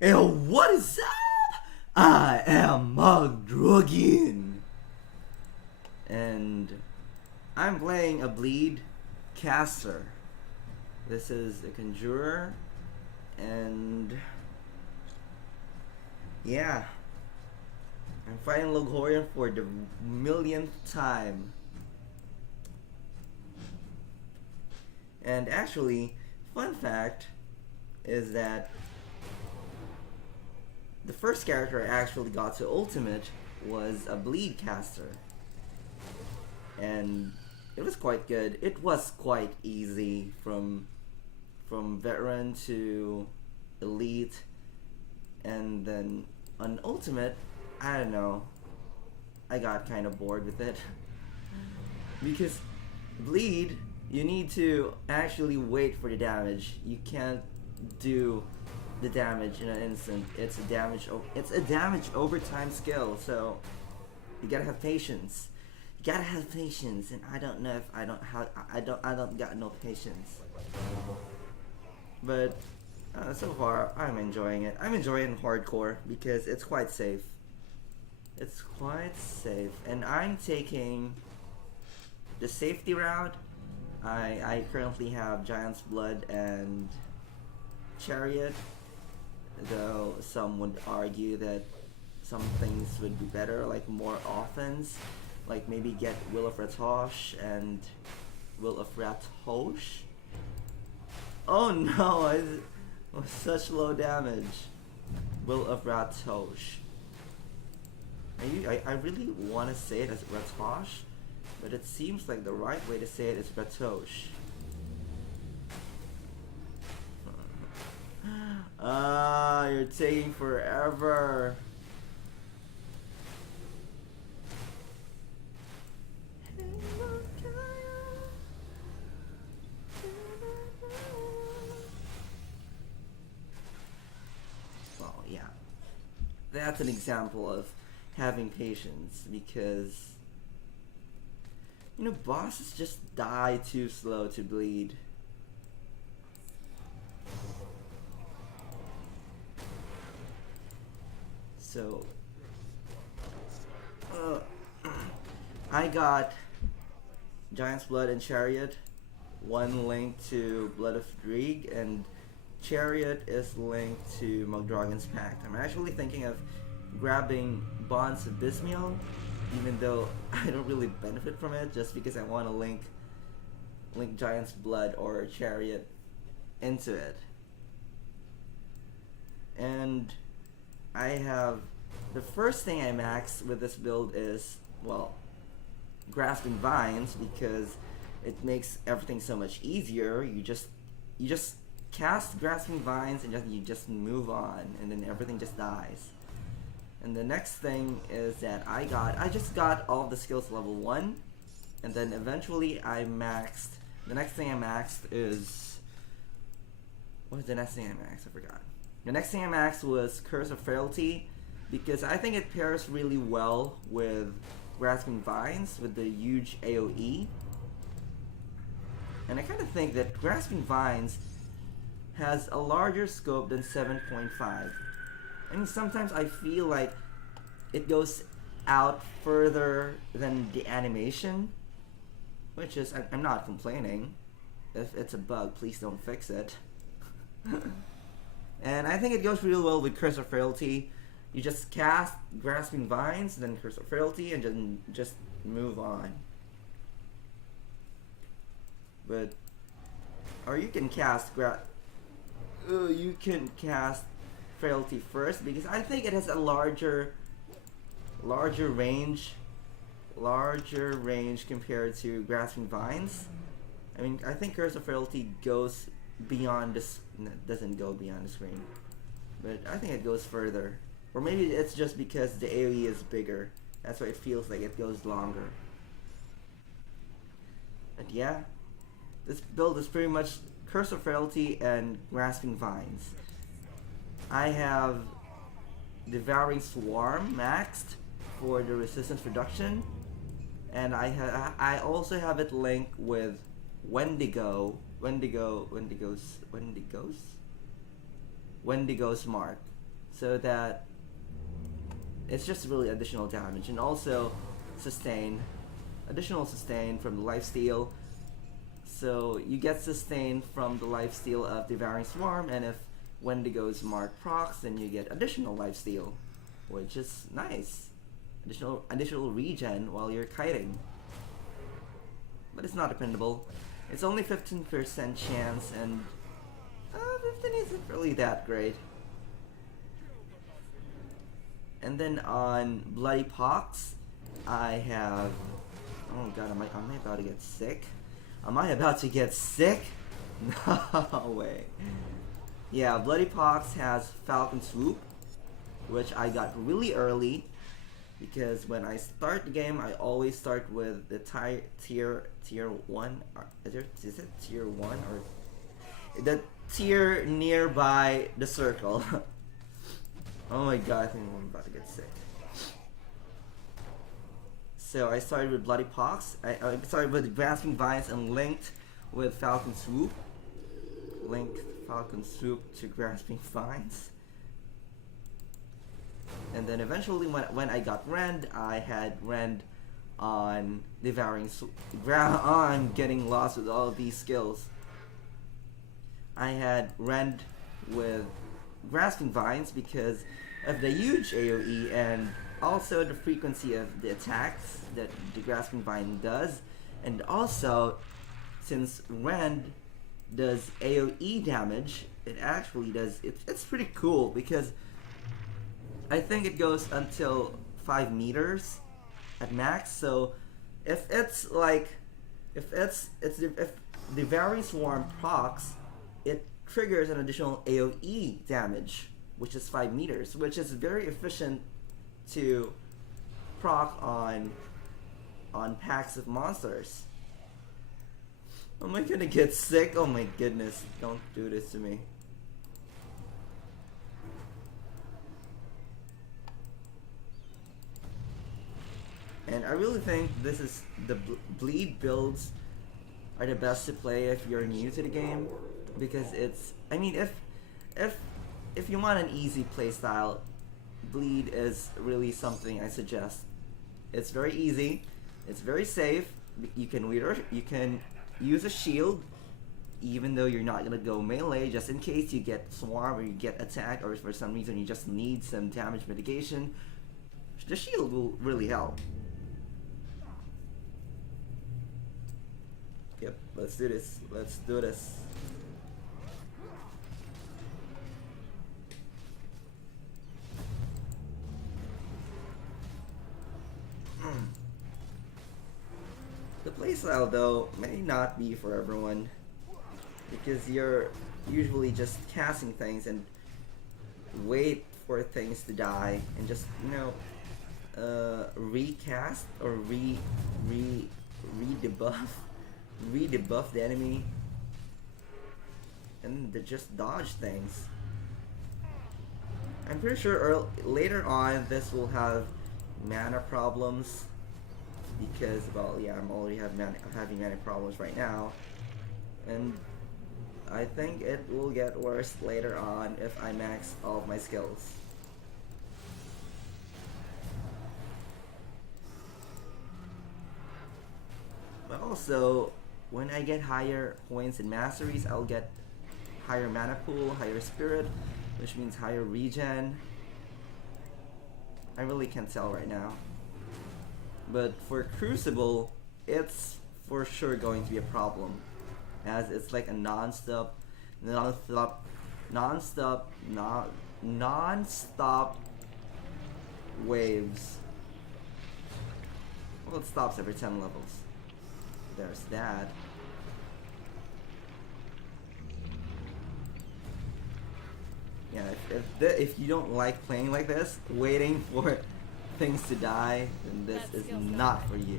Hey, what is up? I am Loghorrean, and I'm playing a bleed caster. This is a Conjurer, and yeah, I'm fighting Loghorrean for the millionth time. And actually, fun fact is that the first character I actually got to Ultimate was a bleed caster. And it was quite good. It was quite easy from veteran to elite, and then on Ultimate, I don't know, I got kind of bored with it because bleed, you need to actually wait for the damage. You can't do the damage in an instant. It's a damage overtime skill, so you gotta have patience. You gotta have patience, and I don't know if I don't got no patience. But so far, I'm enjoying it. I'm enjoying hardcore because it's quite safe. It's quite safe, and I'm taking the safety route. I currently have Giant's Blood and Chariot, though some would argue that some things would be better, like more offense, like maybe get Will of Ratosh and Will of Ratosh. Oh no, it was such low damage. Will of Ratosh. I really want to say it as Ratosh, but it seems like the right way to say it is Ratosh. Ah, you're taking forever. Well, yeah. That's an example of having patience because, you know, bosses just die too slow to bleed. So, I got Giant's Blood and Chariot. One linked to Blood of Drieg, and Chariot is linked to Magdragon's Pact. I'm actually thinking of grabbing Bonds of Bismiel, even though I don't really benefit from it, just because I want to link Giant's Blood or Chariot into it. And I have the first thing I max with this build is, well, Grasping Vines, because it makes everything so much easier. You just cast Grasping Vines and you just move on, and then everything just dies. And the next thing is that I just got all of the skills level 1, and then eventually I maxed. The next thing I maxed is, what was the next thing I maxed? I forgot. The next thing I maxed was Curse of Frailty, because I think it pairs really well with Grasping Vines with the huge AoE. And I kind of think that Grasping Vines has a larger scope than 7.5. I mean, sometimes I feel like it goes out further than the animation, which is, I'm not complaining. If it's a bug, please don't fix it. And I think it goes really well with Curse of Frailty. You just cast Grasping Vines, then Curse of Frailty, and then just move on. But, or you can cast Frailty first, because I think it has a larger range compared to Grasping Vines. I mean, I think Curse of Frailty goes beyond this. Doesn't go beyond the screen, but I think it goes further. Or maybe it's just because the AoE is bigger. That's why it feels like it goes longer. But yeah, this build is pretty much Curse of Frailty and Grasping Vines. I have Devouring Swarm maxed for the resistance reduction, and I also have it linked with Wendigo's Mark. so that it's just really additional damage, and also sustain, additional sustain from the lifesteal. So you get sustain from the lifesteal of Devouring Swarm, and if Wendigo's Mark procs, then you get additional lifesteal, which is nice. Additional regen while you're kiting. But it's not dependable. It's only 15% chance, and 15 isn't really that great. And then on Bloody Pox, I have... Oh god, am I about to get sick? Am I about to get sick? No way. Yeah, Bloody Pox has Falcon Swoop, which I got really early, because when I start the game, I always start with the tier 1. Is it tier 1 or the tier nearby the circle? Oh my god, I think I'm about to get sick. So I started with Bloody Pox. I started with Grasping Vines and linked with Falcon Swoop. Linked Falcon Swoop to Grasping Vines. And then eventually when I got Rend, I had Rend on Devouring on getting lost with all of these skills. I had Rend with Grasping Vines because of the huge AoE and also the frequency of the attacks that the Grasping Vine does, and also since Rend does AoE damage, it actually does, it's pretty cool because I think it goes until 5 meters at max. So if it's like, if Devouring Swarm procs, it triggers an additional AoE damage, which is 5 meters, which is very efficient to proc on packs of monsters. Am I gonna get sick? Oh my goodness, don't do this to me. And I really think this is the bleed builds are the best to play if you're new to the game, because it's, I mean, if you want an easy playstyle, bleed is really something I suggest. It's very easy, it's very safe. You can use a shield even though you're not gonna go melee, just in case you get swarm or you get attacked, or for some reason you just need some damage mitigation. The shield will really help. Yep, let's do this. Let's do this. The playstyle though may not be for everyone, because you're usually just casting things and wait for things to die and just, you know, recast or re-debuff the enemy and they just dodge things. I'm pretty sure later on this will have mana problems, because, well, yeah, I'm already having mana problems right now, and I think it will get worse later on if I max all of my skills. But also, when I get higher points in masteries, I'll get higher mana pool, higher spirit, which means higher regen. I really can't tell right now. But for Crucible, it's for sure going to be a problem, as it's like a non-stop waves. Well, it stops every 10 levels. There's that. Yeah, if you don't like playing like this, waiting for things to die, then this is not for you.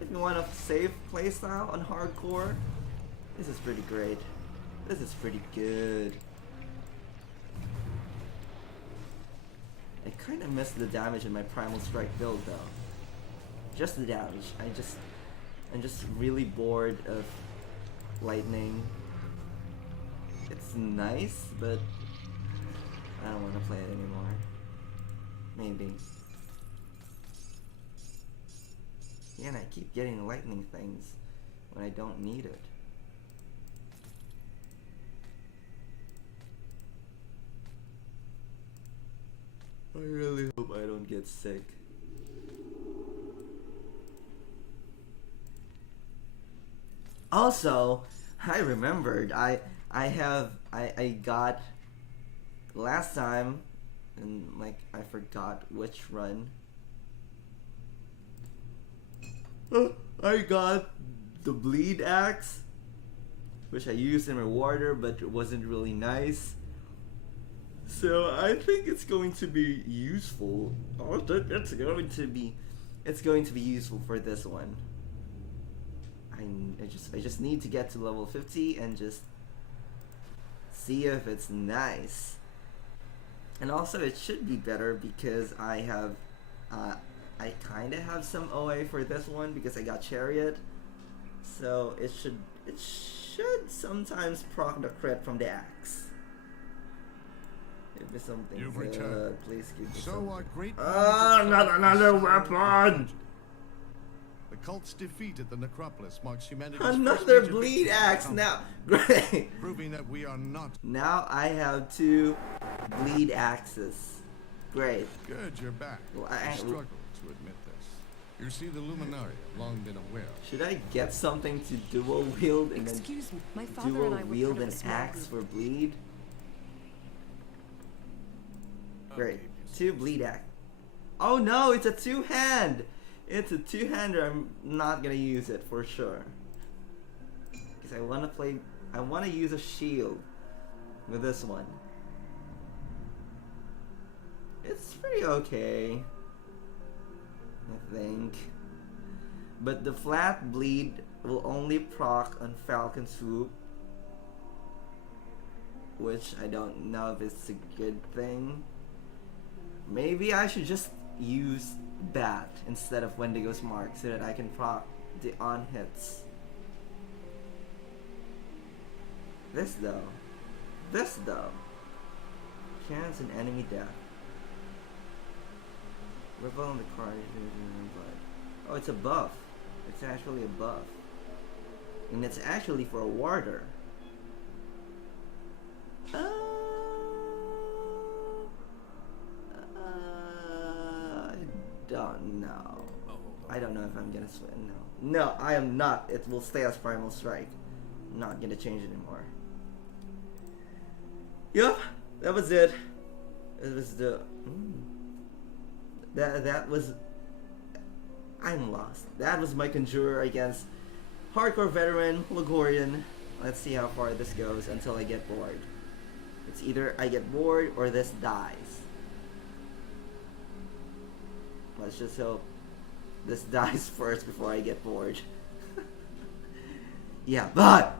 If you want a safe playstyle on hardcore, this is pretty great. This is pretty good. I kind of missed the damage in my Primal Strike build though. Just the damage. I'm just really bored of lightning. It's it's nice, but I don't want to play it anymore. Maybe. Yeah, and I keep getting lightning things when I don't need it. I really hope I don't get sick. Also, I remembered I got last time, and like I forgot which run. I got the bleed axe, which I used in rewarder, but it wasn't really nice. So I think it's going to be useful. Oh, it's going to be useful for this one. I just need to get to level 50 and just see if it's nice. And also it should be better because I have I kinda have some OA for this one because I got Chariot. So it should sometimes proc the crit from the axe. Give me something You've good. returned. Please give me So something. our great Not another weapon! The cult's defeat at the necropolis marks humanity's Another first major bleed victory axe in now. combat, Great. proving that we are not Now I have 2 bleed axes. Great. good. You're back. Well, I struggle to admit this. You see, the Luminaria have long been aware. Should I get something to dual wield and then Excuse me, my father dual and I were wield part of an a small axe group. for bleed? Great. 2 bleed axe. Oh no, it's a 2-hand! It's a 2-hander. I'm not gonna use it for sure. Because I wanna use a shield with this one. It's pretty okay, I think. But the flat bleed will only proc on Falcon Swoop, which I don't know if it's a good thing. Maybe I should just use Bat instead of Wendigo's Mark so that I can proc the on hits. This though. Chance an enemy death. Revel on the card. Oh, it's a buff. It's actually a buff. And it's actually for a warder. I don't know. I don't know if I'm gonna switch. No, I am not. It will stay as Primal Strike. I'm not gonna change it anymore. Yup, that was it. It was the. That was. I'm lost. That was my Conjurer against Hardcore Veteran Loghorrean. Let's see how far this goes until I get bored. It's either I get bored or this dies. Let's just hope this dies first before I get bored. Yeah, but